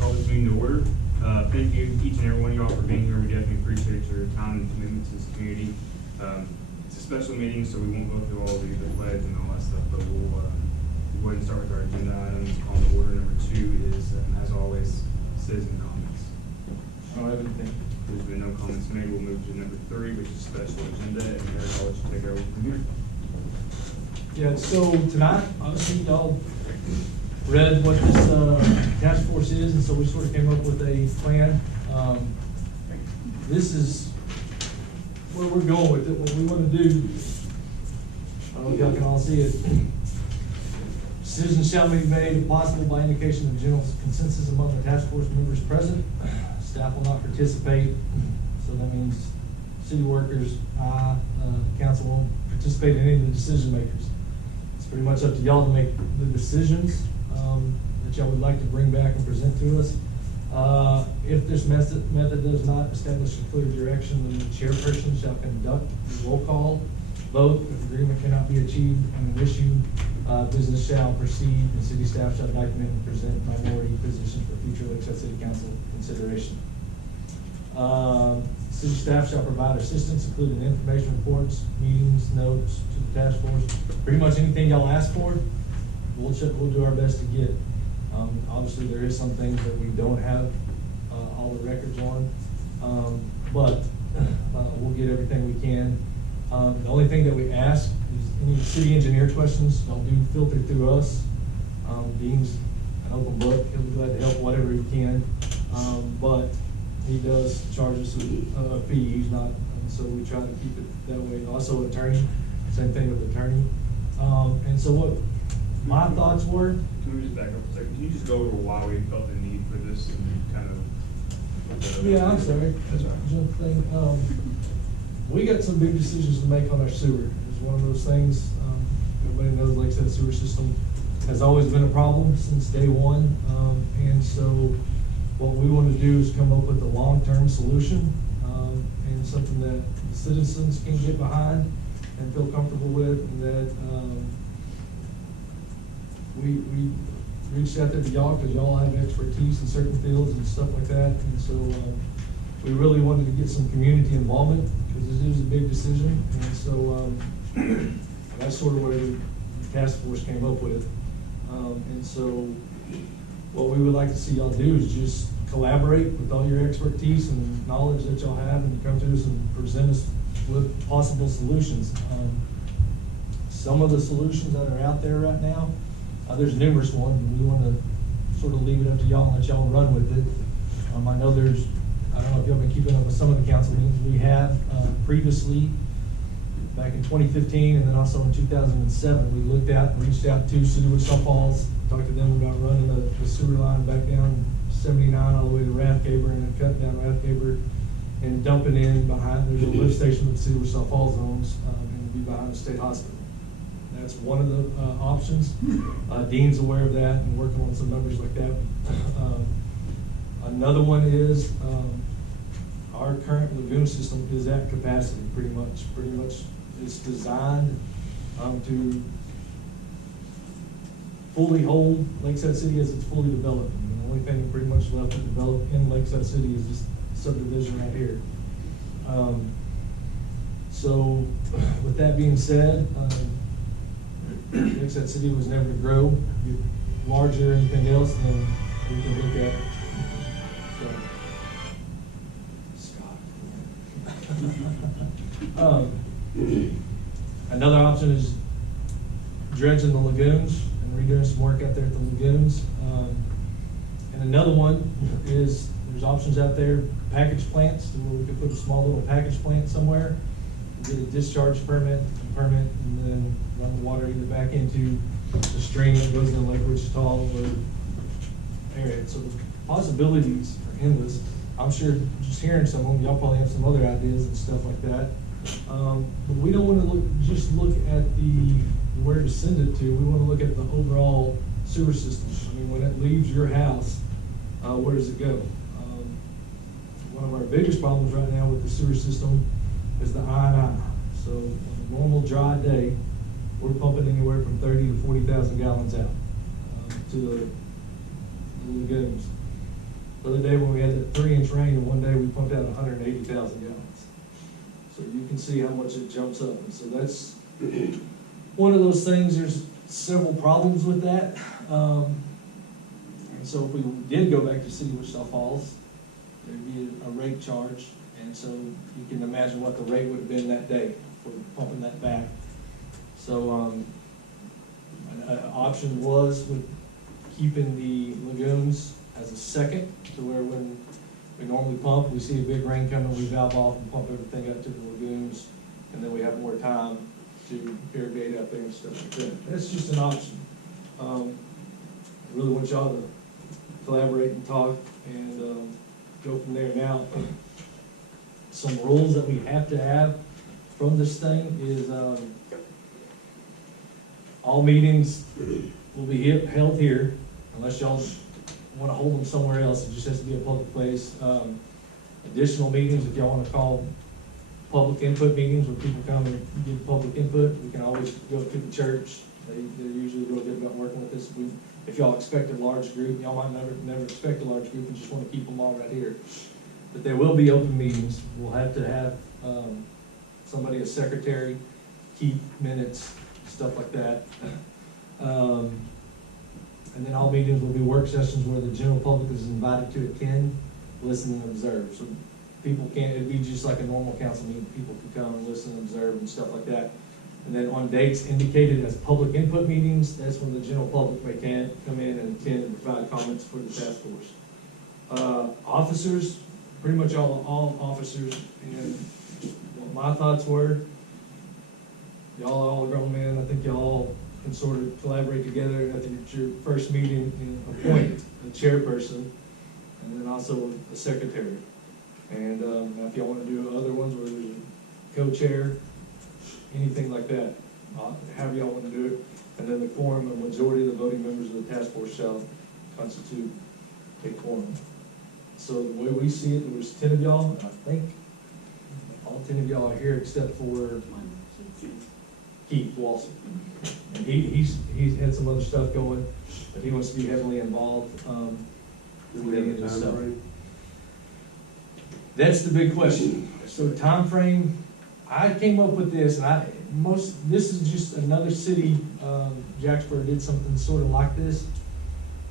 call this meeting to order. Thank you, each and every one of y'all, for being here. We definitely appreciate your time and commitment to this community. It's a special meeting, so we won't go through all the pledge and all that stuff, but we'll go ahead and start with our agenda items. Call to order number 2 is, as always, citizen comments. I don't have anything. There's been no comments made. We'll move to number 3, which is special agenda, and Mayor, I'll let you take over from here. Yeah, so tonight, obviously, y'all read what this task force is, and so we sort of came up with a plan. This is where we're going with it. What we want to do, I don't know if y'all can all see it. Decisions shall be made if possible by indication of general consensus among the task force members present. Staff will not participate, so that means city workers, council won't participate in any of the decision makers. It's pretty much up to y'all to make the decisions that y'all would like to bring back and present to us. If this method does not establish a clear direction, then the chairperson shall conduct a roll call vote. If agreement cannot be achieved on an issue, business shall proceed, and city staff shall document and present minority positions for future Lakeside City Council consideration. City staff shall provide assistance, including information reports, meetings, notes to the task force. Pretty much anything y'all ask for, we'll do our best to get. Obviously, there is some things that we don't have all the records on, but we'll get everything we can. The only thing that we ask is any city engineer questions, don't do filter through us. Dean's an open book, he'll be glad to help whatever he can, but he does charge us a fee. He's not, so we try to keep it that way. Also, attorney, same thing with attorney. And so what my thoughts were. Can we just back up a second? Can you just go over why we felt the need for this and kind of? Yeah, I'm sorry. That's all right. Jump thing. We got some big decisions to make on our sewer. It's one of those things, everybody knows Lakeside sewer system has always been a problem since day one. And so what we want to do is come up with a long-term solution, and something that the citizens can get behind and feel comfortable with, and that we reached out there to y'all because y'all have expertise in certain fields and stuff like that. And so we really wanted to get some community involvement because this is a big decision. And so that's sort of where the task force came up with. And so what we would like to see y'all do is just collaborate with all your expertise and knowledge that y'all have, and come to us and present us with possible solutions. Some of the solutions that are out there right now, there's numerous ones, and we want to sort of leave it up to y'all and let y'all run with it. I know there's, I don't know if y'all been keeping up with some of the council meetings we have previously, back in 2015, and then also in 2007, we looked at and reached out to City of Wichita Falls, talked to them about running the sewer line back down 79 all the way to Rathcaber, and then cutting down Rathcaber and dumping in behind, there's a lift station that the City of Wichita Falls owns, and it'll be behind the state hospital. That's one of the options. Dean's aware of that and working on some numbers like that. Another one is our current lagoon system is at capacity pretty much. It's designed to fully hold Lakeside City as it's fully developed. And the only thing pretty much left to develop in Lakeside City is this subdivision right here. So with that being said, Lakeside City was never to grow, get larger or anything else, then we can look at. So, Scott. Another option is dredging the lagoons and redoing some work out there at the lagoons. And another one is there's options out there, package plants, where we could put a small little package plant somewhere, get a discharge permit, and then run the water either back into the stream that goes into Lake Wichita or area. So the possibilities are endless. I'm sure just hearing some of them, y'all probably have some other ideas and stuff like that. But we don't want to just look at where to send it to. We want to look at the overall sewer system. I mean, when it leaves your house, where does it go? One of our biggest problems right now with the sewer system is the I&I. So on a normal dry day, we're pumping anywhere from 30 to 40,000 gallons out to the lagoons. The other day when we had that 3-inch rain, and one day we pumped out 180,000 gallons. So you can see how much it jumps up, and so that's one of those things. There's several problems with that. And so if we did go back to City of Wichita Falls, there'd be a rate charge, and so you can imagine what the rate would have been that day for pumping that back. So an option was with keeping the lagoons as a second, to where when we normally pump, we see a big rain coming, we valve off and pump everything up to the lagoons, and then we have more time to irrigate out there and stuff like that. That's just an option. I really want y'all to collaborate and talk and go from there. Now, some rules that we have to have from this thing is all meetings will be held here, unless y'all want to hold them somewhere else. It just has to be a public place. Additional meetings, if y'all want to call public input meetings where people come and give public input, we can always go to the church. They're usually real good about working with us. If y'all expect a large group, y'all might never expect a large group and just want to keep them all right here. But there will be open meetings. We'll have to have somebody, a secretary, keep minutes, stuff like that. And then all meetings will be work sessions where the general public is invited to attend, listen, and observe. So people can't, it'd be just like a normal council meeting. People can come and listen and observe and stuff like that. And then on dates indicated as public input meetings, that's when the general public may come in and attend and provide comments for the task force. Officers, pretty much all officers, and what my thoughts were, y'all are all grown men. I think y'all can sort of collaborate together at your first meeting and appoint a chairperson, and then also a secretary. And now if y'all want to do other ones where there's a co-chair, anything like that, however y'all want to do it. And then the quorum, a majority of the voting members of the task force shall constitute a quorum. So the way we see it, there was 10 of y'all, and I think all 10 of y'all are here except for Keith Walson. And he's had some other stuff going, but he wants to be heavily involved. That's the big question. So time frame, I came up with this, and this is just another city. Jacksboro did something sort of like this,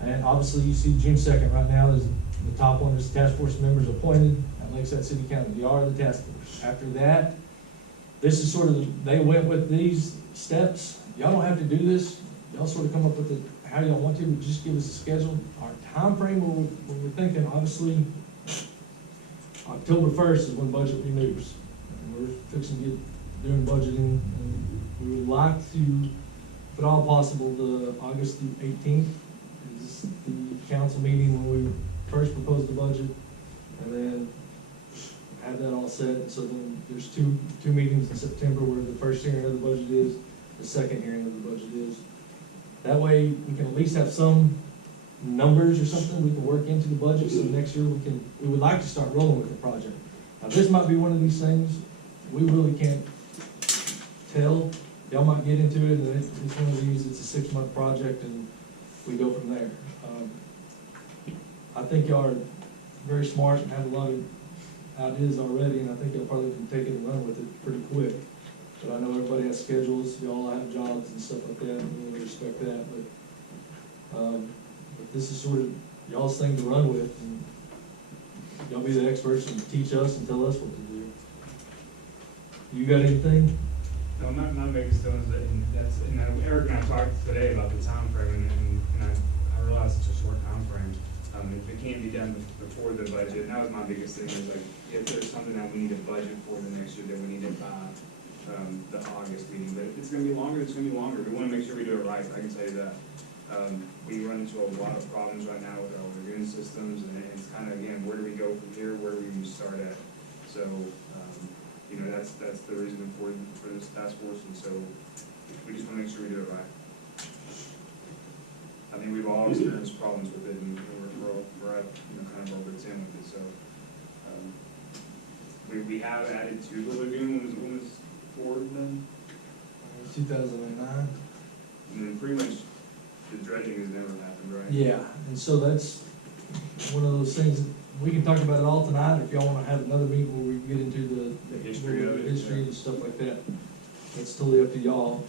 and obviously you see June 2nd right now is the top one is task force members appointed at Lakeside City County. They are the task force. After that, this is sort of, they went with these steps. Y'all don't have to do this. Y'all sort of come up with how y'all want to, but just give us a schedule. Our time frame, we're thinking, obviously, October 1st is when budget renews. And we're fixing to get doing budgeting, and we would like to, if at all possible, the August the 18th is the council meeting when we first propose the budget, and then have that all set. So then there's two meetings in September where the first hearing of the budget is, the second hearing of the budget is. That way we can at least have some numbers or something we can work into the budget, so next year we would like to start rolling with the project. Now this might be one of these things, we really can't tell. Y'all might get into it, and it's one of these, it's a 6-month project, and we go from there. I think y'all are very smart and have a lot of ideas already, and I think y'all probably can take it and run with it pretty quick. But I know everybody has schedules, y'all have jobs and stuff like that, and we respect that, but this is sort of y'all's thing to run with, and y'all be the experts and teach us and tell us what to do. You got anything? No, my biggest thing is that, and Eric and I talked today about the time frame, and I realized it's a short time frame. If it can't be done before the budget, and that was my biggest thing, is like, if there's something that we need to budget for the next year, then we need it by the August meeting. But if it's gonna be longer, it's gonna be longer. We wanna make sure we do it right, I can tell you that. We run into a lot of problems right now with our lagoon systems, and it's kind of, again, where do we go from here, where do we start at? So, you know, that's the reason for this task force, and so we just want to make sure we do it right. I think we've all experienced problems with it, and we're at, kind of over 10 with it, so. We have added to the lagoon. When was Ford then? 2009. And then pretty much the dredging has never happened, right? Yeah, and so that's one of those things, we can talk about it all tonight, if y'all wanna have another meeting where we can get into The history of it, history yeah. and stuff like that. It's totally up to y'all.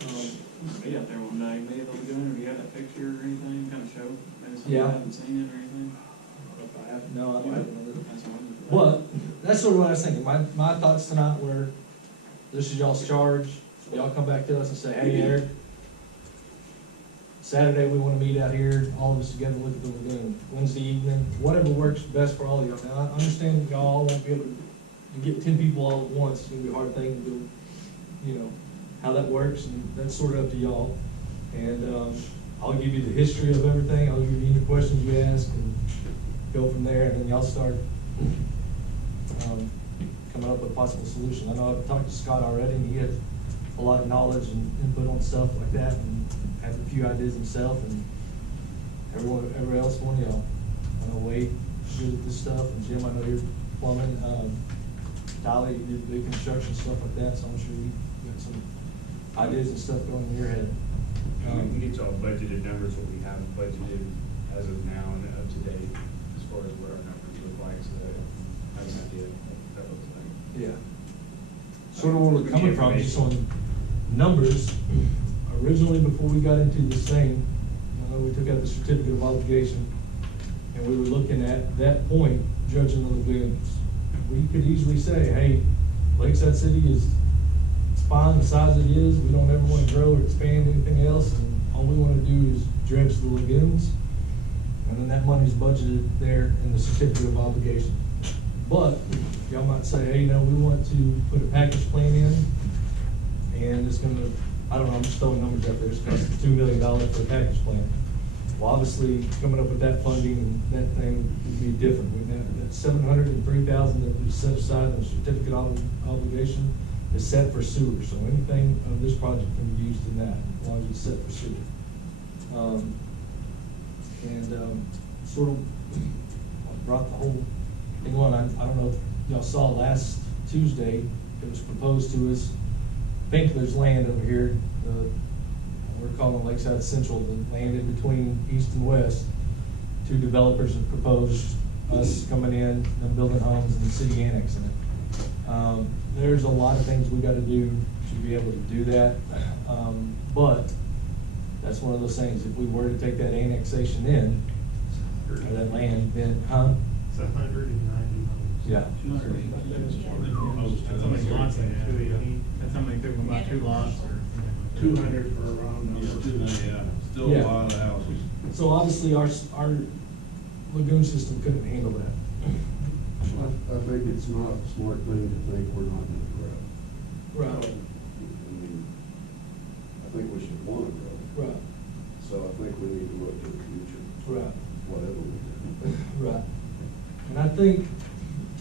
Be out there one day, maybe they'll be doing, or do you have that picture or anything, kind of show, maybe somebody Yeah. hasn't seen it or anything? No, I don't have another. That's one. But, that's sort of what I was thinking, my thoughts tonight were, this is y'all's charge, y'all come back to us and say, hey, Eric, Saturday, we wanna meet out here, all of us together, look at the lagoon, Wednesday evening, whatever works best for all of y'all. Now, I understand y'all all won't be able to get 10 people all at once, it's gonna be a hard thing to do, you know, how that works, and that's sort of up to y'all. And, I'll give you the history of everything, I'll give you any questions you ask, and go from there, and then y'all start, coming up with a possible solution. I know I've talked to Scott already, and he has a lot of knowledge and input on stuff like that, and has a few ideas himself, and every else one of y'all. I know Wade, good at this stuff, and Jim, I know you're plumbing, Tyler, you do big construction, stuff like that, so I'm sure you got some ideas and stuff going in your head. We can get y'all budgeted numbers, what we have budgeted as of now and up to date, as far as what our numbers look like, so that I have an idea of what that looks like. Yeah. Sort of where we're coming from, just on numbers. Originally, before we got into this thing, I know we took out the certificate of obligation, and we were looking at that point, judging the lagoons. We could easily say, hey, Lakeside City is, it's fine the size it is, we don't ever want to grow or expand anything else, and all we want to do is dredge the lagoons, and then that money's budgeted there in the certificate of obligation. But y'all might say, hey, we want to put a package plan in, and it's gonna, I don't know, I'm just throwing numbers out there, it's costing $2 million for a package plan. Well, obviously, coming up with that funding and that thing would be different. We have that $703,000 that we set aside in the certificate obligation is set for sewer, so anything of this project can be used in that, as long as it's set for sewer. Sort of brought the whole thing on. I don't know if y'all saw last Tuesday, it was proposed to us, I think there's land over here, we're calling Lakeside Central, the land in between east and west. Two developers have proposed us coming in, them building homes and the city annexing it. There's a lot of things we gotta do to be able to do that. But that's one of those things, if we were to take that annexation in, or that land, then, It's 190 homes. Yeah. That's how many lots they have. That's how many people buy 2 lots or. 200 for a round number. Yeah, Still Yeah. a lot of houses. So obviously, our lagoon system couldn't handle that. I think it's not a smart thing to think we're not gonna grow. Right, I mean, I think we should wanna grow. right, So I think we need to look to the future, right. whatever we do. Right. And I think,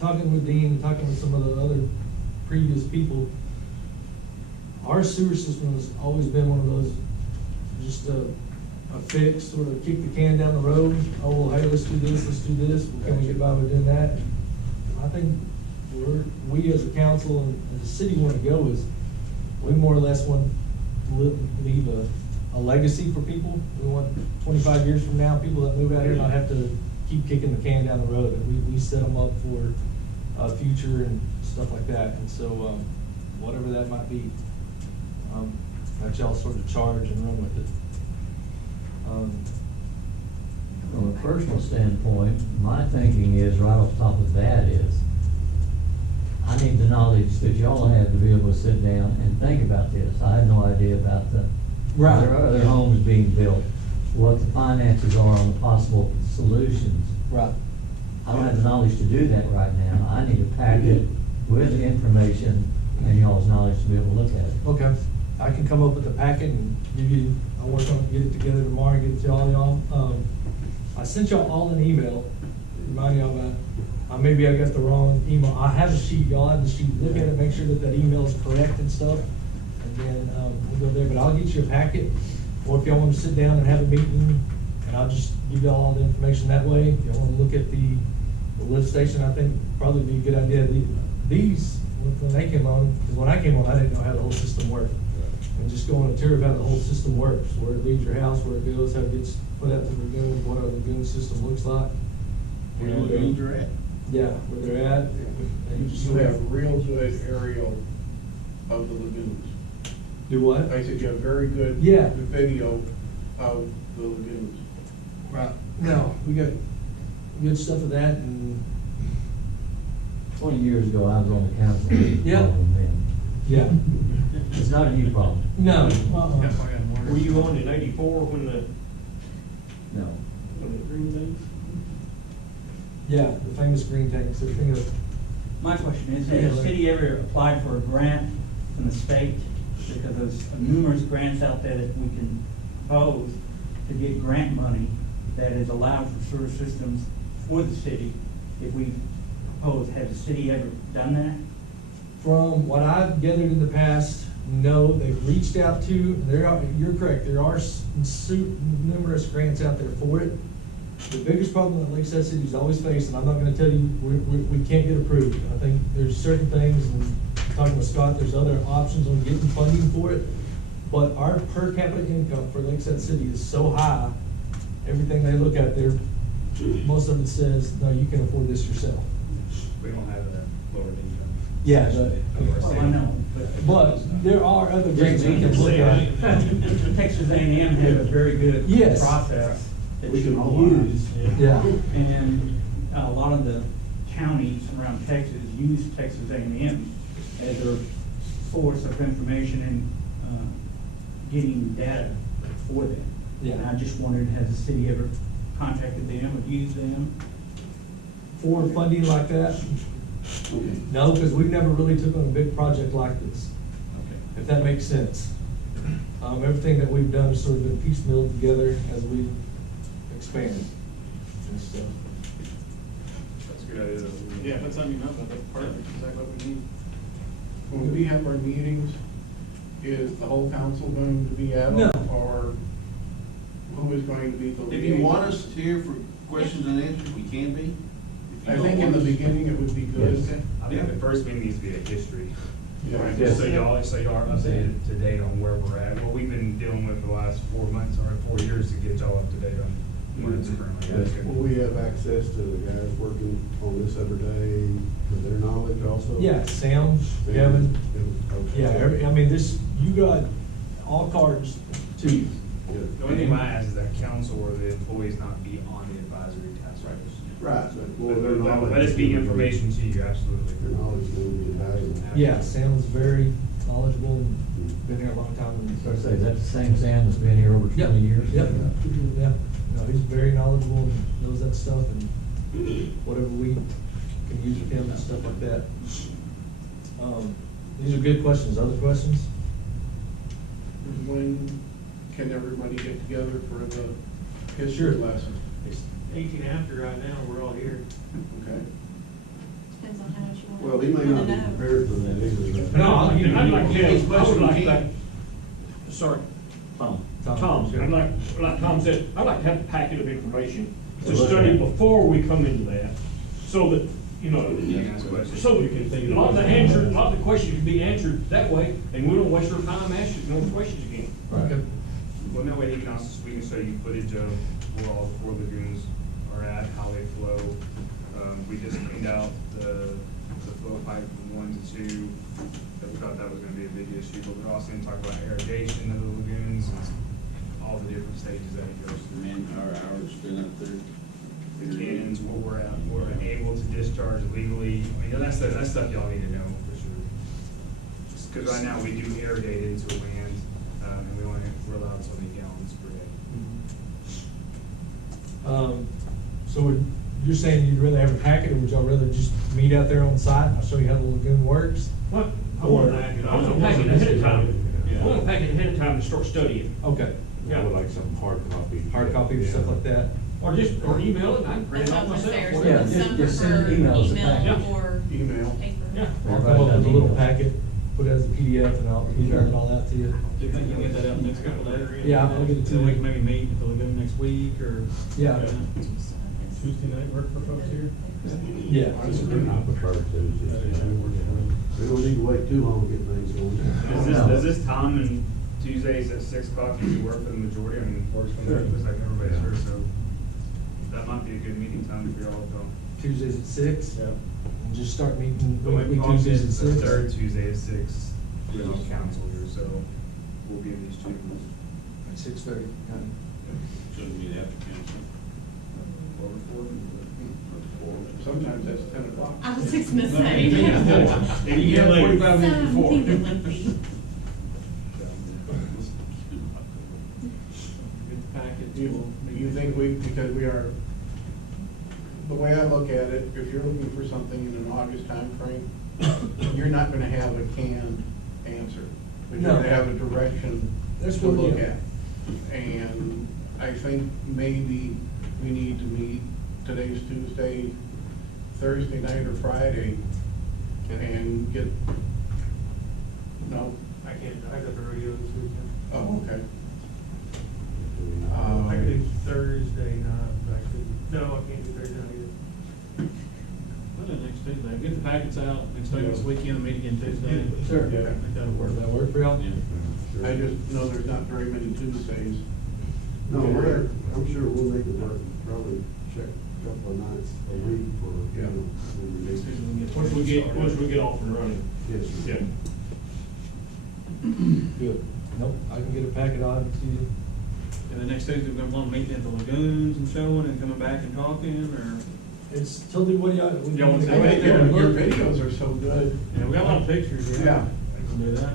talking with Dean, talking with some of the other previous people, our sewer system has always been one of those, just a fix, sort of kick the can down the road. Oh, well, hey, let's do this, well, can we get by with doing that? I think we as a council and as a city want to go is, we more or less want to leave a legacy for people. We want 25 years from now, people that move out here not have to keep kicking the can down the road. And we set them up for a future and stuff like that. And so, whatever that might be, let y'all sort of charge and run with it. From a personal standpoint, my thinking is, right off the top of that is, I need the knowledge that y'all have to be able to sit down and think about this. I have no idea about the Right. other homes being built, what the finances are on the possible solutions. Right. I don't have the knowledge to do that right now. I need a packet with the information and y'all's knowledge to be able to look at it. Okay, I can come up with a packet and give you, I'll work on it, get it together tomorrow, get it to all y'all. I sent y'all all an email, remind y'all about, maybe I got the wrong email. I have a sheet, y'all have the sheet, look at it, make sure that email is correct and stuff. And then, we'll go there, but I'll get you a packet, or if y'all want to sit down and have a meeting, and I'll just give y'all all the information that way. If y'all want to look at the lift station, I think probably be a good idea. These, when they came on, because when I came on, I didn't know how the whole system worked. And just go on a tour of how the whole system works, where it leaves your house, where it goes, how it gets put out to the lagoon, what our lagoon system looks like. Where And, the lagoons are at. Yeah, where they're at. and You have real good aerial of the lagoons. Do what? I said you have very good. Yeah. Video of the lagoons. Right. No, we got good stuff of that, and 20 years ago, I was on the council. Yeah. yeah. It's not a new problem. No. That's why I got more. Were you on in 84 when the No. green things? Yeah, the famous green tanks. They're thinking of, My question is, has the city ever applied for a grant from the state? Because there's numerous grants out there that we can propose to get grant money that is allowed for sewer systems for the city. If we propose, has the city ever done that? from what I've gathered in the past, no, they've reached out to, you're correct, there are numerous grants out there for it. The biggest problem that Lakeside City's always faced, and I'm not gonna tell you, we can't get approved. I think there's certain things, and talking with Scott, there's other options on getting funding for it. But our per capita income for Lakeside City is so high, everything they look at there, most of it says, no, you can afford this yourself. We don't have a lower income. Yeah, Well, I know, but there are other grants we can look at. Texas A&M has a very good Yes. process that We you can can all use. Yeah. And a lot of the counties around Texas use Texas A&M as their source of information and getting data for them. Yeah. And I just wondered, has the city ever contacted them or used them? For funding like that, no, because we've never really took on a big project like this, if that makes sense. Everything that we've done has sort of been piecemeal together as we expand and stuff. That's a good idea. though. Yeah, if that's something you know about, that's perfect, exactly what we need. When we have our meetings, is the whole council going to be at them? No. Or who is going to be the? If you want us here for questions and answers, we can be. If you I don't think in want the us- beginning it would be good. Yes. I think the first meeting needs to be a history. Yeah. Right, Yes. So y'all are updated to date on where we're at, what we've been dealing with the last 4 months or 4 years to get y'all up to date on where it's currently at. Will we have access to the guys working on this every day, with their knowledge also? Yeah, Sam, Kevin, Okay. yeah, I mean, you got all cards to you. The only thing I ask is that council or the employees not be on the advisory task force. Right, but well, But their knowledge. let us be information to you, absolutely. Their knowledge is going to be invaluable. Yeah, Sam's very knowledgeable and been here a long time. So I say, is that the same Sam that's been here over 20 years? Yep, yeah, no, he's very knowledgeable and knows that stuff, and whatever we can use with him and stuff like that. These are good questions. Other questions? When can everybody get together for the Sure. history lesson? It's 18 after right now, we're all here. Okay. Depends on how much you want. Well, he may not be prepared for that either. No, I'd like to Any have, I would question like we that, can- sorry, Tom. Tom, I'd like Tom said, I'd like to have a packet of information to Well, study okay. before we come into that, so that, you know, You can ask questions. so that a lot of the questions can be answered that way, and we don't waste our time asking those questions again. Right. Well, that way he can also, we can show you footage of where all the 4 lagoons are at, how they flow. We just cleaned out the flow pipe from 1 to 2. That we thought that was gonna be a big issue, but we're also gonna talk about irrigation of the lagoons and all the different stages that it goes through. Manpower hours spent up there. The cannons, where we're able to discharge legally. I mean, that's stuff y'all need to know for sure. Just because right now we do irrigate into a land, and we're allowed so many gallons per day. So you're saying you'd rather have a packet, or would y'all rather just meet out there on site and I'll show you how the lagoon works? What? I want to pack it ahead of time. I want to pack it ahead of time to start studying. Okay, Yeah. like some hard copy. hard copy or stuff like that. Or email it, and I can print That's it what out I was gonna say, myself. or Yeah, some just send prefer emails, email yeah. or Email. paper. Yeah. I'll come up with a little packet, put it as a PDF, and I'll email it all out to you. Do you think you can get that out in the next couple of days? Yeah, I'll get it to So you. we can maybe meet at the lagoon next week, or? Yeah. Tuesday night work for folks here? Yeah. I prefer Tuesdays. We don't need to wait too long to get things going. Does this time and Tuesdays at 6 o'clock usually work for the majority? I mean, works for the, looks like everybody's here, so. that might be a good meeting time for y'all to go. Tuesdays at 6? Yeah. And just start meeting The way weekly Paul Tuesdays says, at the 6? third Tuesday at 6, we have council here, so we'll be in these two rooms. At 6:30. Shouldn't be after council. Sometimes that's 10 o'clock. I was just gonna say. And you get later. 45 minutes before. Something that would be. Good package. Do you think because we are, the way I look at it, if you're looking for something in an August timeframe, you're not gonna have a canned answer. But you're No. gonna have a direction That's to what- look yeah. at. And I think maybe we need to meet, today's Tuesday, Thursday night or Friday, and get, no? I can't, I got the radio this weekend. Oh, okay. I could do Thursday night, but I could, no, I can't do Thursday night either. Well, then next Tuesday, get the packets out, next day, this weekend, meet again Tuesday. Sure. I think that'll work. Does that work for y'all? Yeah. I just know there's not very many Tuesdays. No, I'm sure we'll make it work, probably check a couple of nights a week for, you know, when we need to. Once we get off and running. Yes, sir. Yeah. Good. Nope, I can get a packet on to you. And the next Tuesday, we're gonna meet at the lagoons and showing and coming back and talking, or? It's totally what y'all. Y'all want to I say think your videos are so good. Yeah, we got a lot of pictures, yeah. Yeah. I can do that.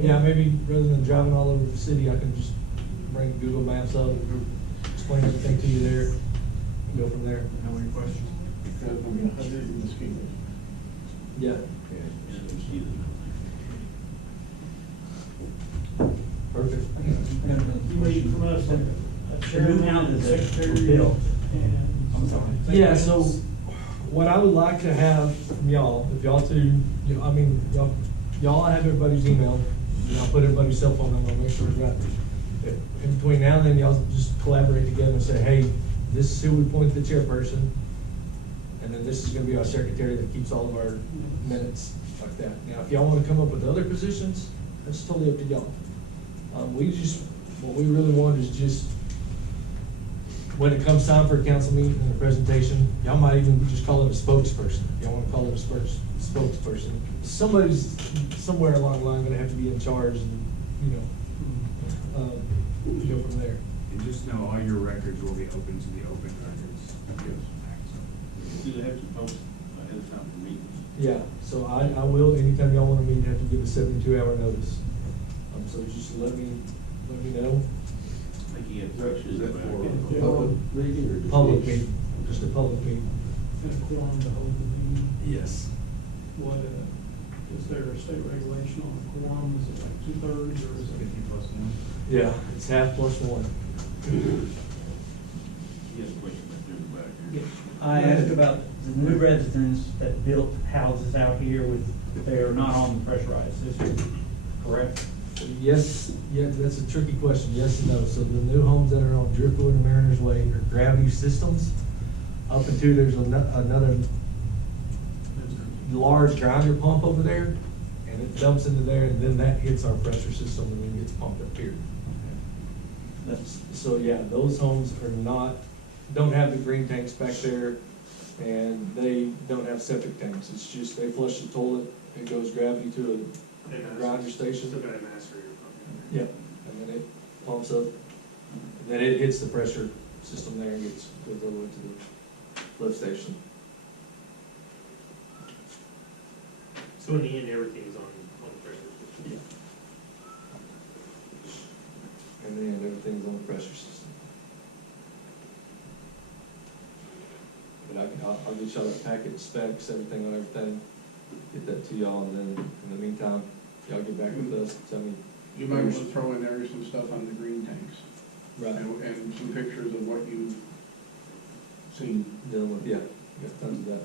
Yeah, maybe rather than driving all over the city, I can just bring Google Maps up, explain everything to you there, and go from there. Have any questions? Because we're gonna 100 mosquitoes. Yeah. Perfect. You need from us a new houses that were built. I'm sorry. Yeah, so what I would like to have from y'all, if y'all two, I mean, y'all have everybody's email, and I'll put everybody's cell phone number, I'll make sure it's right. In between now and then, y'all just collaborate together and say, hey, this is who we appoint the chairperson, and then this is gonna be our secretary that keeps all of our minutes like that. Now, if y'all wanna come up with other positions, that's totally up to y'all. What we really want is just, when it comes time for a council meeting and a presentation, y'all might even just call it a spokesperson. Y'all wanna call it a spokesperson. Somebody's, somewhere along the line, gonna have to be in charge and, go from there. And just know all your records will be open to the Open Records Act. Do they have to post ahead of time for meetings? Yeah, so I will, anytime y'all wanna meet, have to give a 72-hour notice. So just let me know. I think you have Is that questions for about a it. public meeting or just? Public meeting, just a public meeting. And a quorum to hold the meeting. Yes. What, is there a state regulation on a quorum? Is it like 2/3 or is it? 50 plus 1. Yeah, it's half plus one. He has a question back there in the back here. I asked about the new residents that built houses out here they're not on the pressurized system, correct? Yes, yeah, that's a tricky question, yes and no. So the new homes that are on Driftwood and Mariners Way are gravity systems. Up until there's another large grinder pump over there, and it dumps into there, and then that hits our pressure system and then gets pumped up here. So yeah, those homes don't have the green tanks back there, and they don't have septic tanks. It's just, they flush the toilet, it goes gravity to a grinder station. Still got an ask for your pumping. Yeah, and then it pumps up, and then it hits the pressure system there and goes all the way to the lift station. So in the end, everything's on the pressure system. Yeah. And then everything's on the pressure system. But I'll get y'all that package, specs, everything on everything, get that to y'all, and then in the meantime, y'all get back with us, tell me. You might want to throw in there some stuff on the green tanks. Right. And some pictures of what you've seen. Dealing with, yeah, got tons of that.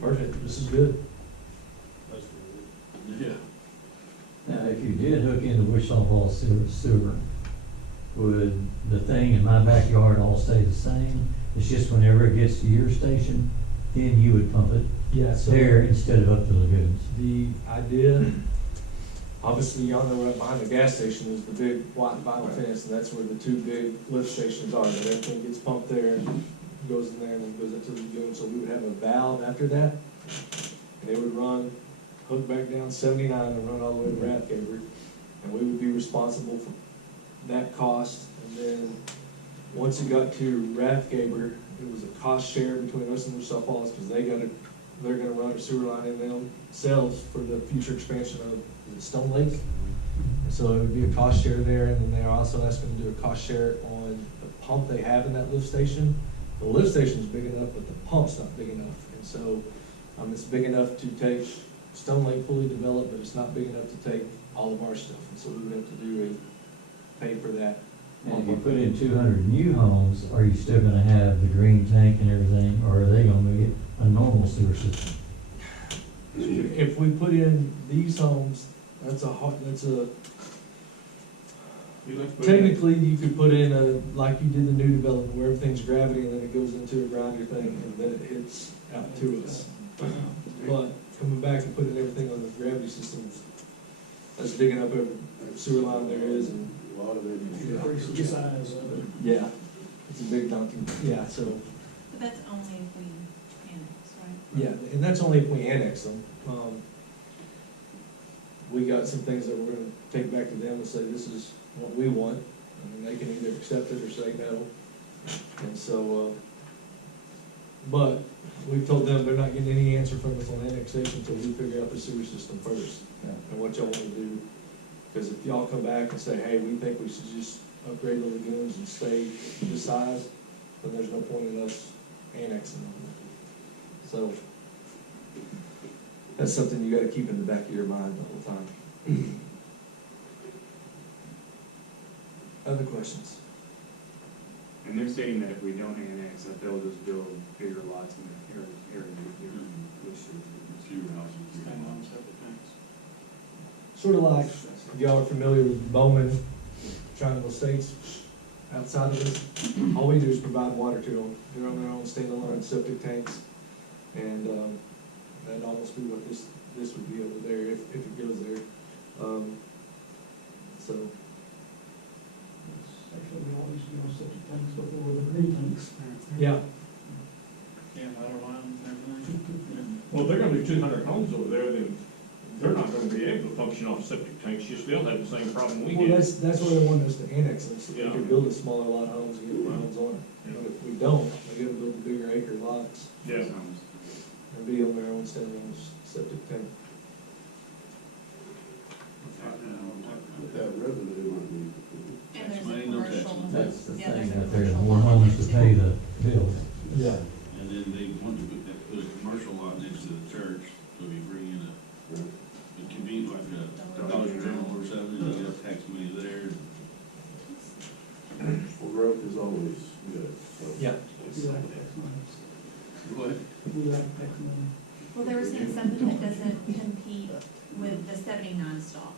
Perfect, this is good. Yeah. Now, if you did hook into Wichita Falls sewer, would the thing in my backyard all stay the same? It's just whenever it gets to your station, then you would pump it Yeah, so there instead of up the lagoons. the idea, Obviously, y'all know right behind the gas station is the big white vinyl fence, and that's where the two big lift stations are, and everything gets pumped there and goes in there and then goes into the lagoon, so we would have a valve after that, and it would run, hook back down 79 and run all the way to Rathgaber, and we would be responsible for that cost, and then, once it got to Rathgaber, it was a cost share between us and Wichita Falls, because they're gonna run a sewer line in themselves for the future expansion of the Stone Lake. And so it would be a cost share there, and then they're also asking to do a cost share on the pump they have in that lift station. The lift station's big enough, but the pump's not big enough, and so, it's big enough to take Stone Lake fully developed, but it's not big enough to take all of our stuff, and so we would have to do pay for that. And if you put in 200 new homes, are you still gonna have the green tank and everything, or are they gonna get a normal sewer system? If we put in these homes, technically, you could put in like you did the new development, where everything's gravity, and then it goes into a grinder thing, and then it hits out to us. But coming back and putting everything on the gravity systems, that's digging up every sewer line there is, and A lot of it. Increase the size of it. yeah, it's a big donkey, yeah, so, But that's only if we annex, right? yeah, and that's only if we annex them. We got some things that we're gonna take back to them and say, this is what we want, and they can either accept it or say no. And so, but we've told them they're not getting any answer from us on annexation until we figure out the sewer system first, and what y'all wanna do. Because if y'all come back and say, hey, we think we should just upgrade the lagoons and stay this size, then there's no point in us annexing them. So, that's something you gotta keep in the back of your mind the whole time. Other questions? And they're stating that if we don't annex, that they'll just build bigger lots in the area here, which is Sewer houses. Sort of like, if y'all are familiar with Bowman, Triangle Estates, outside of this, all we do is provide water to them. They're on their own standalone septic tanks, and, that'd almost be what this would be over there, if it goes there. So, Actually, we always, septic tanks before the green tanks. yeah, Yeah, water lines and everything. Well, if they're gonna do 200 homes over there, then they're not gonna be able to function off septic tanks, you still have the same problem we well, did. that's why they want us to annex them, so they Yeah. can build a smaller lot homes and get rounds on it. But if we don't, they gotta build the bigger acre lots Yeah. and be on their own standalone septic tank. That revenue might be. And there's money, a no commercial. taxes. That's the Yeah, thing, there's a that there's commercial more lot homes there, to too. pay the bills. Yeah. And then they want to put a commercial lot next to the church, so you bring in a convenient, like a Dollar General or something, you get tax money there. Well, growth is always good, so. Yeah. We like tax money. What? We like tax money. Well, they were saying something that doesn't compete with the 79 stop.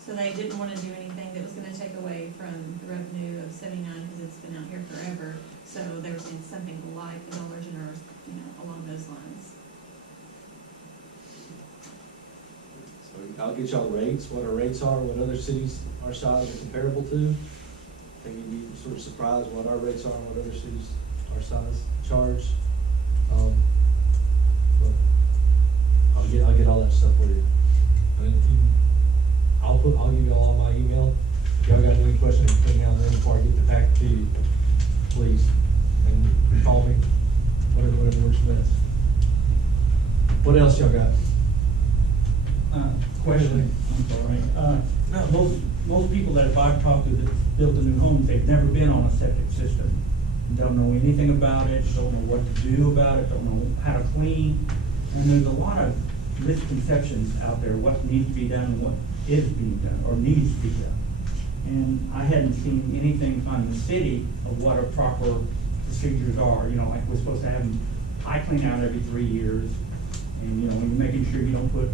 So they didn't want to do anything that was going to take away from the revenue of 79 because it's been out here forever. So they were saying something like the Dollar General, along those lines. So I'll get y'all rates, what our rates are, what other cities our size are comparable to. I think you'd be sort of surprised what our rates are and what other cities our size charge. But I'll get all that stuff for you. And I'll give y'all all my email. If y'all got any questions between now and then before I get the packet to you, please, and call me, whatever works best. What else y'all got? Question, I'm sorry. Most people that I've talked to that built a new home, they've never been on a septic system. Don't know anything about it, don't know what to do about it, don't know how to clean. And there's a lot of misconceptions out there, what needs to be done and what is being done, or needs to be done. And I hadn't seen anything from the city of what our proper procedures are, like we're supposed to have them eye clean out every 3 years. And, when you're making sure you don't put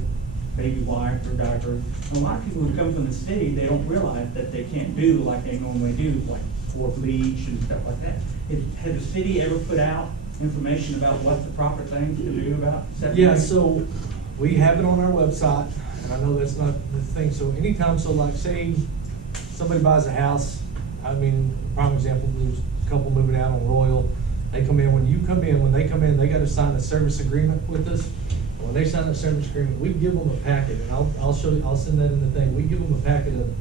baby wipes or diapers. And a lot of people who come from the city, they don't realize that they can't do like they normally do, like pour bleach and stuff like that. Has the city ever put out information about what the proper things to do about septic? Yeah, so we have it on our website. and I know that's not the thing, so anytime, so like, say, somebody buys a house, I mean, prime example, there's a couple moving out on Royal, they come in, when they come in, they gotta sign a service agreement with us. When they sign a service agreement, we give them a packet, and I'll show you, I'll send that in the thing, we give them a packet of,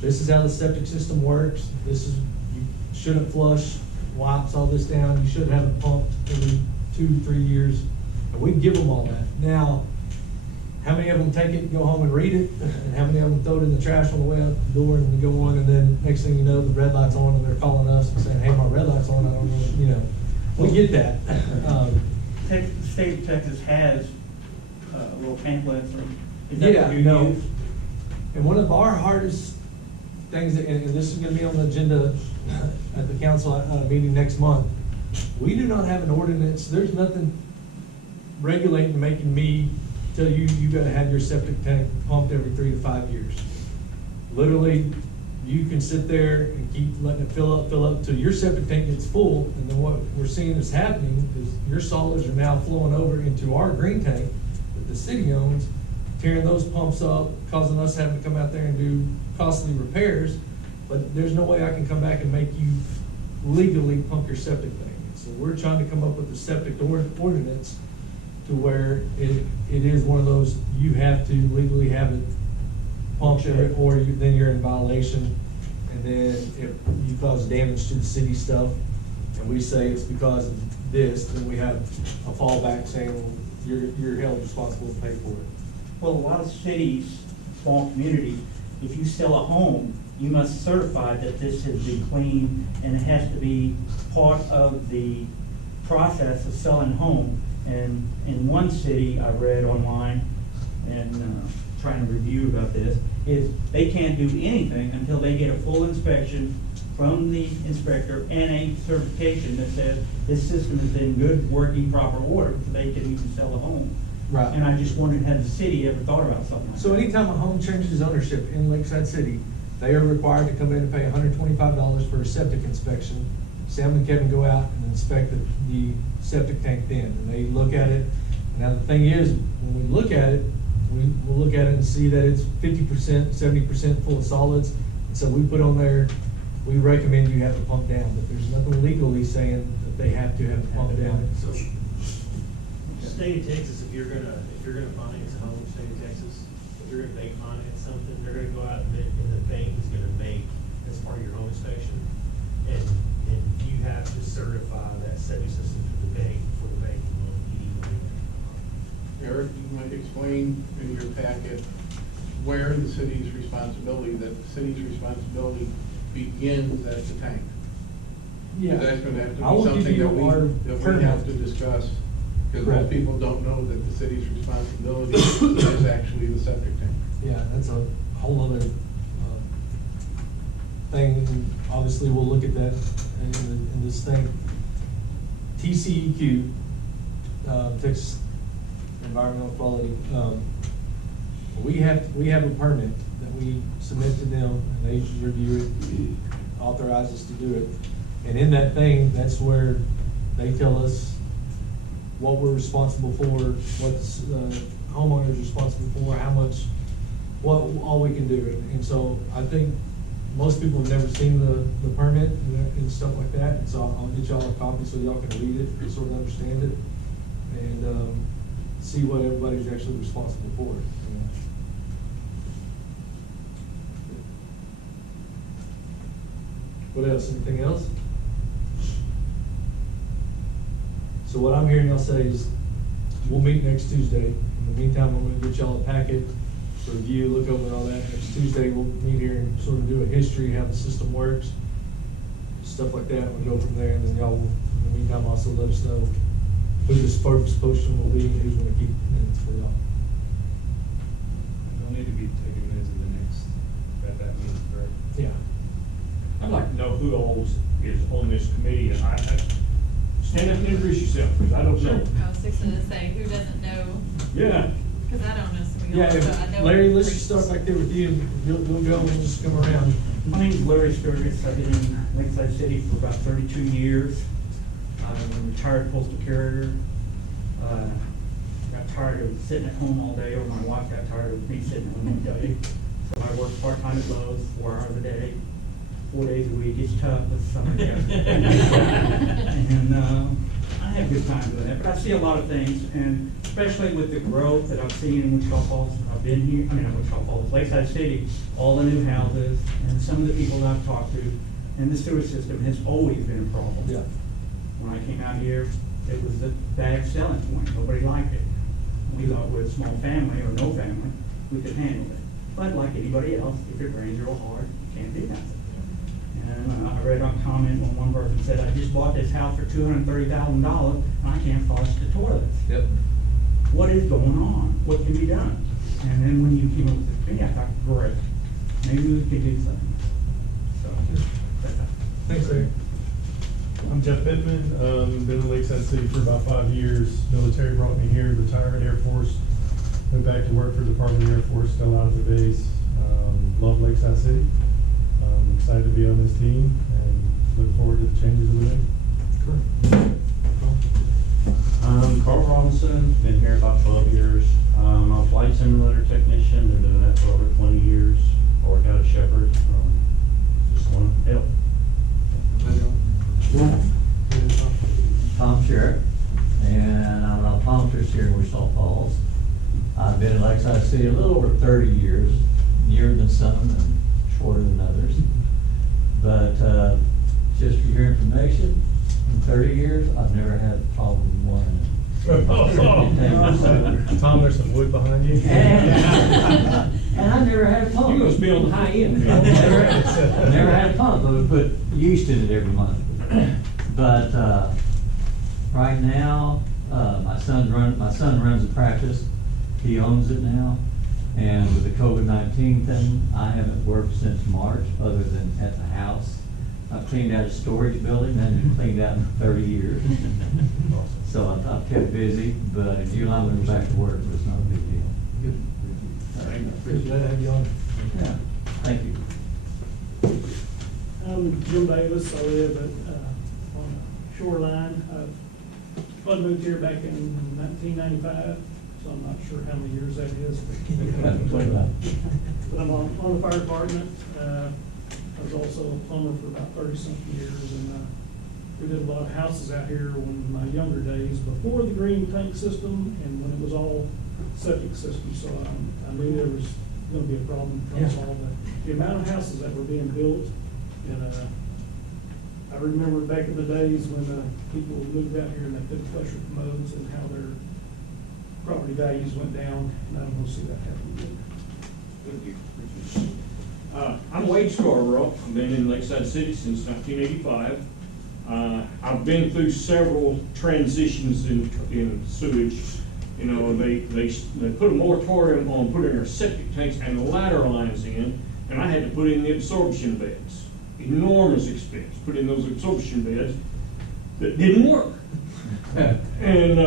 this is how the septic system works, this is, you shouldn't flush, wipes all this down, you shouldn't have it pumped every 2-3 years, and we give them all that. Now, how many of them take it and go home and read it, and how many of them throw it in the trash on the way out the door and go on, and then next thing you know, the red light's on, and they're calling us and saying, hey, my red light's on, I don't know, you know, we get that. The state of Texas has little pamphlets, or is that Yeah, what you no. use? And one of our hardest things, and this is gonna be on the agenda at the council meeting next month, we do not have an ordinance, there's nothing regulating, making me tell you, you gotta have your septic tank pumped every 3 to 5 years. Literally, you can sit there and keep letting it fill up till your septic tank gets full, and then what we're seeing is happening is your solids are now flowing over into our green tank that the city owns, tearing those pumps up, causing us having to come out there and do costly repairs, but there's no way I can come back and make you legally pump your septic tank. So we're trying to come up with a septic ordinance to where it is one of those, you have to legally have it pumped every, or then you're in violation. And then if you cause damage to the city stuff, and we say it's because of this, then we have a fallback saying, well, you're held responsible to pay for it. Well, a lot of cities, small communities, if you sell a home, you must certify that this has been cleaned, and it has to be part of the process of selling a home. And in one city I read online, and trying to review about this, is they can't do anything until they get a full inspection from the inspector and a certification that says this system is in good, working, proper order, so they can even sell a home. Right. And I just wondered, had the city ever thought about something like that? So anytime a home changes ownership in Lakeside City, they are required to come in and pay $125 for a septic inspection. Sam and Kevin go out and inspect the septic tank then, and they look at it. Now, the thing is, when we look at it, we'll look at it and see that it's 50%, 70% full of solids. And so we put on there, we recommend you have it pumped down, but there's nothing legally saying that they have to have it pumped down. So, state of Texas, if you're gonna finance a home, state of Texas, if you're gonna bank finance something, they're gonna go out and the bank is gonna make, as part of your home inspection, and you have to certify that septic system to the bank before the bank will legally. Eric, you might explain in your packet where the city's responsibility, that the city's responsibility begins at the tank. Yeah. That's gonna have to I be will give something you our that we permit. have to discuss, because Correct. most people don't know that the city's responsibility is actually the septic tank. Yeah, that's a whole other thing, and obviously we'll look at that in this thing. TCEQ, Texas Environmental Quality, we have a permit that we submit to them, and they review it, authorize us to do it. And in that thing, that's where they tell us what we're responsible for, what the homeowner's responsible for, how much, what all we can do. And so I think most people have never seen the permit and stuff like that, and so I'll get y'all a copy so y'all can read it and sort of understand it, and see what everybody's actually responsible for. What else? Anything else? So what I'm hearing y'all say is, we'll meet next Tuesday. In the meantime, I'm gonna get y'all a packet to review, look over all that. Next Tuesday, we'll meet here and sort of do a history, how the system works, stuff like that. We'll go from there, and then y'all will, in the meantime, also let us know who the spokesperson will be, and who's gonna keep minutes for y'all. They'll need to be taking minutes of the next, at that meeting, correct? Yeah. I'd like to know who all is on this committee, and I stand up and introduce yourself, because I don't know. I was fixing to say, who doesn't know, Yeah. because I don't know some of Yeah, y'all, so I know. Larry, let's just start right there with you, and we'll go, we'll just come around. My name's Larry Sturgis. I've been in Lakeside City for about 32 years. I'm a retired postal carrier. got tired of sitting at home all day, or my wife got tired of me sitting at home all day. So I work part-time at Lowe's, 4 hours a day, 4 days a week. It's tough, but something And I have a good time doing that. But I see a lot of things, and especially with the growth that I've seen in Wichita Falls. I've been here, not Wichita Falls, Lakeside City, all the new houses, and some of the people that I've talked to, and the sewer system has always been a problem. Yeah. When I came out here, it was a bad selling point. Nobody liked it. We thought with a small family or no family, we could handle it. But like anybody else, if it rains real hard, you can't do nothing. And I read a comment when one person said, I just bought this house for $230,000 and I can't flush the toilets. Yep. What is going on? What can be done? And then when you came up with this, I thought, great, maybe we could do something. So, that's that. Thanks, Eric. I'm Jeff Pittman, been in Lakeside City for about 5 years. Military brought me here, retired Air Force, went back to work for the Department of Air Force, fell out of the base. Love Lakeside City. Excited to be on this team and look forward to the changes that we make. Carl Robinson, been here about 12 years. I'm a flight simulator technician, been doing that for over 20 years. I work out at Shepherd. Just want to help. Tom Sherritt, and I'm an optometrist here in Wichita Falls. I've been in Lakeside City a little over 30 years, nearer than some and shorter than others. But just for your information, in 30 years, I've never had a problem with one. Tom, there's some wood behind you. And I never had a pump. You must be on the high end, Bill. Never had a pump, but we put yeast in it every month. But right now, my son runs a practice. He owns it now. And with the COVID-19 thing, I haven't worked since March, other than at the house. I've cleaned out a storage building, I haven't cleaned out in 30 years. So I've kept busy, but in July, I'm going back to work, but it's not a big deal. Glad to have you on. Yeah, thank you. I'm Jim Davis. I live on the Shoreline. I moved here back in 1995, so I'm not sure how many years that is. But I'm on the fire department. I was also a plumber for about 30-something years, and we did a lot of houses out here in my younger days, before the green tank system and when it was all septic system. So I knew there was going to be a problem across all the amount of houses that were being built. And I remember back in the days when people moved out here and they put pressure commodes and how their property values went down, and I don't want to see that happen again. Thank you. I'm Wade Scarborough. I've been in Lakeside City since 1985. I've been through several transitions in sewage. You know, they put a moratorium on putting our septic tanks and the ladder lines in, and I had to put in the absorption beds. Enormous expense, put in those absorption beds that didn't work. And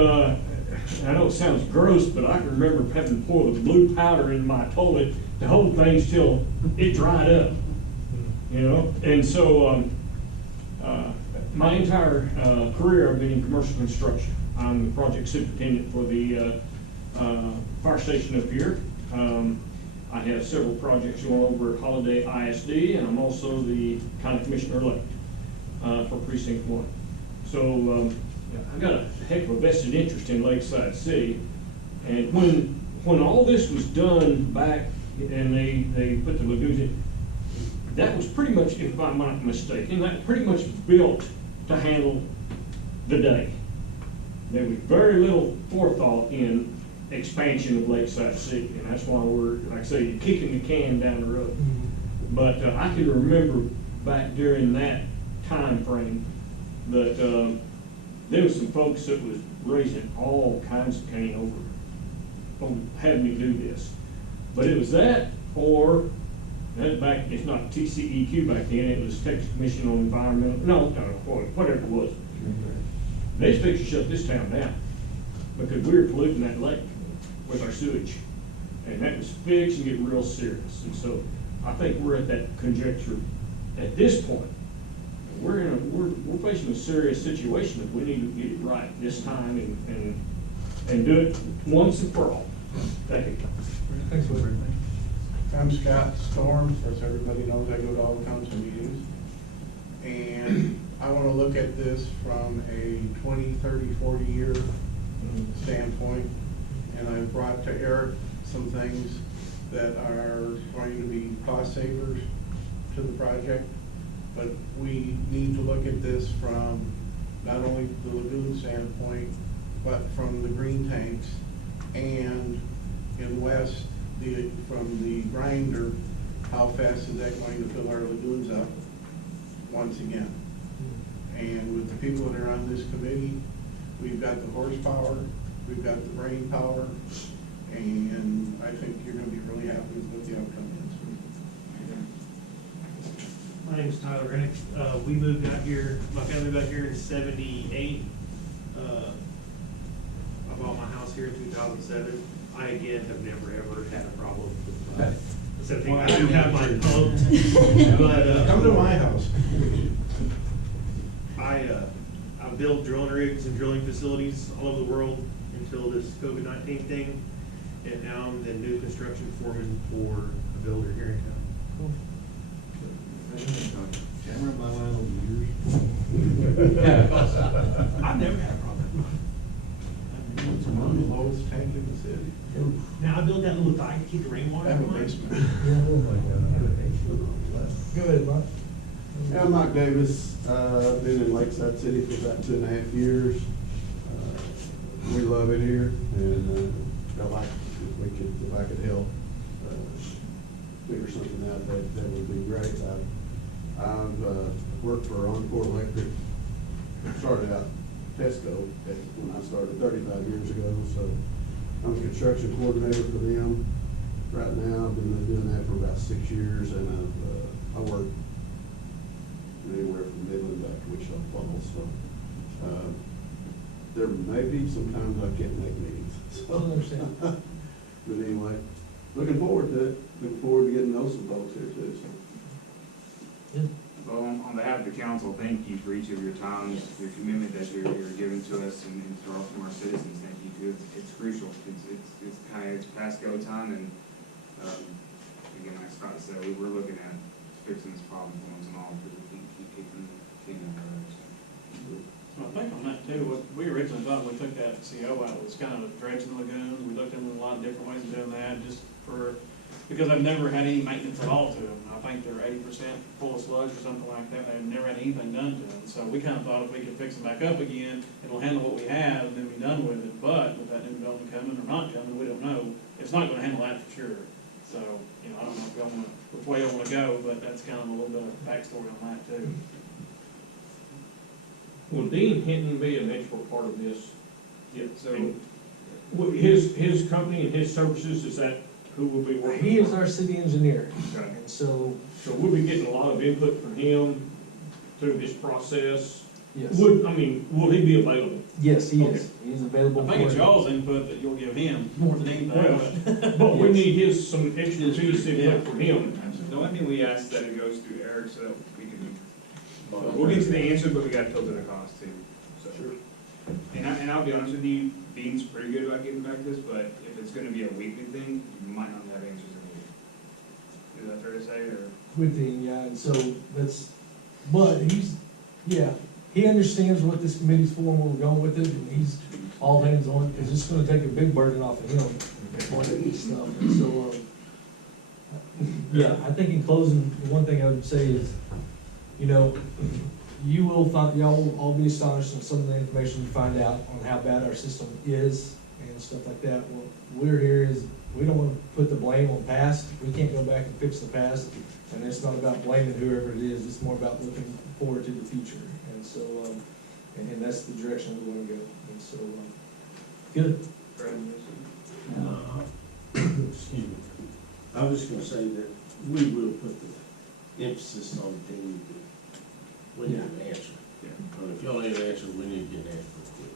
I know it sounds gross, but I can remember having to pour the blue powder in my toilet to hold things till it dried up, you know? And so my entire career I've been in commercial construction. I'm the project superintendent for the fire station up here. I have several projects going over at Holiday ISD, and I'm also the county commissioner-elect for Precinct 1. So I've got a heck of a vested interest in Lakeside City. And when all this was done back and they put the lagoons in, that was pretty much, if I'm not mistaken, that pretty much built to handle the day. There was very little forethought in expansion of Lakeside City, and that's why we're, like I say, kicking the can down the road. But I can remember back during that time frame that there was some folks that was raising all kinds of cane over having me do this. But it was that, or that back, it's not TCEQ back then, it was Texas Commission on Environmental, no, whatever it was. They was fixing to shut this town down because we were polluting that lake with our sewage. And that was fixing to get real serious. And so I think we're at that conjecture at this point. We're facing a serious situation that we need to get it right this time and do it once and for all. Thank you. Thanks, Woodward. I'm Scott Storm, of course, everybody knows I go to all the council meetings. And I wanna look at this from a 20, 30, 40-year standpoint. And I brought to Eric some things that are going to be cost savers to the project. But we need to look at this from not only the lagoon standpoint, but from the green tanks, and in west, from the grinder, how fast is that going to fill our lagoons up once again? And with the people that are on this committee, we've got the horsepower, we've got the brain power, and I think you're gonna be really happy with what the outcome is. My name is Tyler Rennick. We moved out here, my family got here in '78. I bought my house here in 2007. I again have never ever had a problem with except I do have my own. But Come to my house. I built drilling rigs and drilling facilities all over the world until this COVID-19 thing, and now I'm the new construction foreman for a builder here in town. Camera my line over years. I've never had a problem. It's one of the lowest tank in the city. Now I built that little dike to keep the I rainwater. have a in mine. basement. Go ahead, Mike. Yeah, I'm Mike Davis. I've been in Lakeside City for about 2.5 years. We love it here, and I'd like, if I could help figure something out, that would be great. I've worked for Encore Electric. Started out Tesco when I started 35 years ago, so I'm a construction coordinator for them right now. I've been doing that for about 6 years, and I work anywhere from Midland back to Wichita Falls, so there may be sometimes I can't make meetings. So, I understand. but anyway, looking forward to it. Looking forward to getting to know some folks here too. So. Well, on behalf of the council, thank you for each of your times, your commitment that you're giving to us and to our citizens. Thank you too. It's crucial. It's past go time, and again, like Scott said, we're looking at fixing this problem once and all, because we can't keep kicking the can down the road. I think on that too, what we originally thought when we took that CO out was kind of dredging the lagoons. We looked into a lot of different ways of doing that, just because I've never had any maintenance at all to them. I think they're 80% full of sludge or something like that. They've never had anything done to them. So we kind of thought if we could fix them back up again, it'll handle what we have and then be done with it. But with that new development coming or not coming, we don't know. It's not going to handle that for sure. So, I don't know if y'all want to, which way y'all want to go, but that's kind of a little bit of backstory on that too. Will Dean Hinton be an integral part of this? Yeah, so His company and his services, is that who will be working? He is our city engineer, Okay. and so, So we'll be getting a lot of input from him through this process. yes. Will he be available? Yes, he Okay. is. He's available I for think it's it. y'all's input that you'll give him more than anything. But we need some expertise input from him. the only thing we ask that it goes through Eric, so that we can, we'll get to the answer, but we gotta filter the cost too. So. Sure. And I'll be honest with you, Dean's pretty good about getting back to this, but if it's gonna be a weekly thing, you might not have answers in a week. Is that fair to say, or? With him, yeah, and so but he understands what this committee's for and where we're going with it, and he's all hands on it, because it's gonna take a big burden off of him on that stuff, and so, I think in closing, the one thing I would say is, you will find, y'all will all be astonished in some of the information you find out on how bad our system is and stuff like that. What we're here is, we don't want to put the blame on past. We can't go back and fix the past, and it's not about blaming whoever it is. It's more about looking forward to the future, and so, and that's the direction we want to go, and so, good. Excuse me. I was just gonna say that we will put the emphasis on things that we need an answer. And if y'all ain't answered, we need to get an answer quick.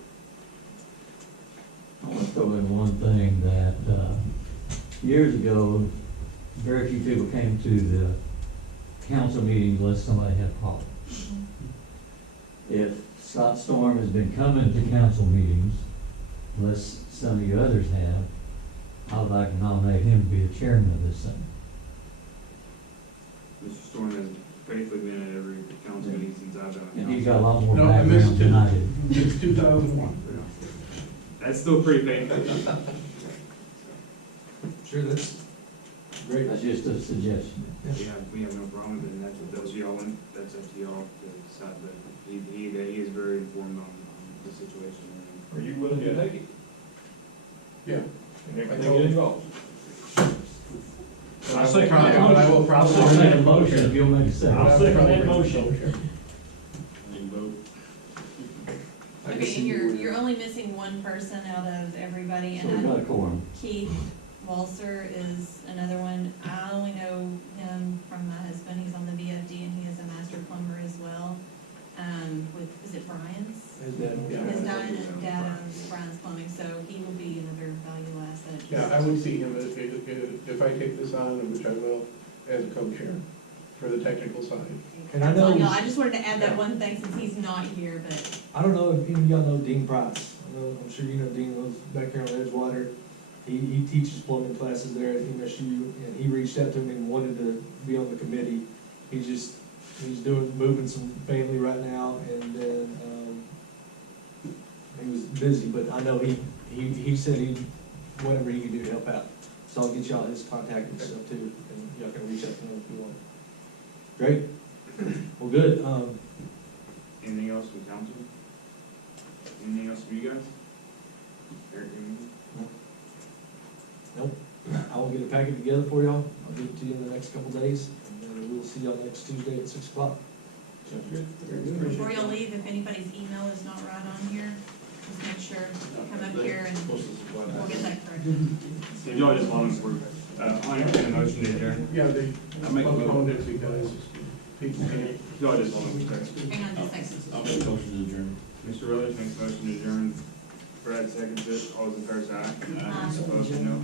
I want to throw in one thing that, years ago, very few people came to the council meetings unless somebody had a problem. If Scott Storm has been coming to council meetings unless some of you others have, I would like to nominate him to be the chairman of this thing. Mr. Storm has faithfully been at every council meeting since I've been. And he's got a lot more No, I missed background than I do. It's 2001. That's still pretty painful. Sure, that's great. That's just a suggestion. We have no problem with it, and that's what those y'all, that's up to y'all to decide, but he is very informed on the situation. Are you willing to take it? Yeah. And everything it involves? I will try, but I will I'll probably. second the motion if you'll make a second. I'll second that motion. And vote. Okay, and you're only missing one person out of everybody, So we got a and quorum. Keith Walser is another one. I only know him from my husband, he's on the VFD, and he is a master plumber as well. Is it Brian's? His dad. His dad owns Brian's Plumbing, so he will be another valuable asset. Yeah, I would see him if I take this on, which I will, as a co-chair for the technical side. And I know, I just wanted to add that one thing since he's not here, but I don't know if any of y'all know Dean Price. I'm sure you know Dean lives back here on Edgewater. He teaches plumbing classes there at MSU, and he reached out to me and wanted to be on the committee. He's moving some family right now, and then, he was busy, but I know he said whatever he could do to help out. So I'll get y'all his contact and stuff too, and y'all can reach out to him if you want. Great? Well, good. Anything else from council? Anything else from you guys? Eric, anything? Nope. I will get a packet together for y'all. I'll get it to you in the next couple days, and then we'll see y'all next Tuesday at 6 o'clock. Sounds good. before y'all leave, if anybody's email is not right on here, just make sure, come up here and we'll get that corrected. If y'all just want to, I entertain a motion to adjourn. Yeah, they postponed it because people can't. Y'all just want to. Hang on just a second. I'll make a motion to adjourn. Mr. Rutledge makes a motion to adjourn. Brad seconds it. All those in favor say aye. Aye. Opposed, say no.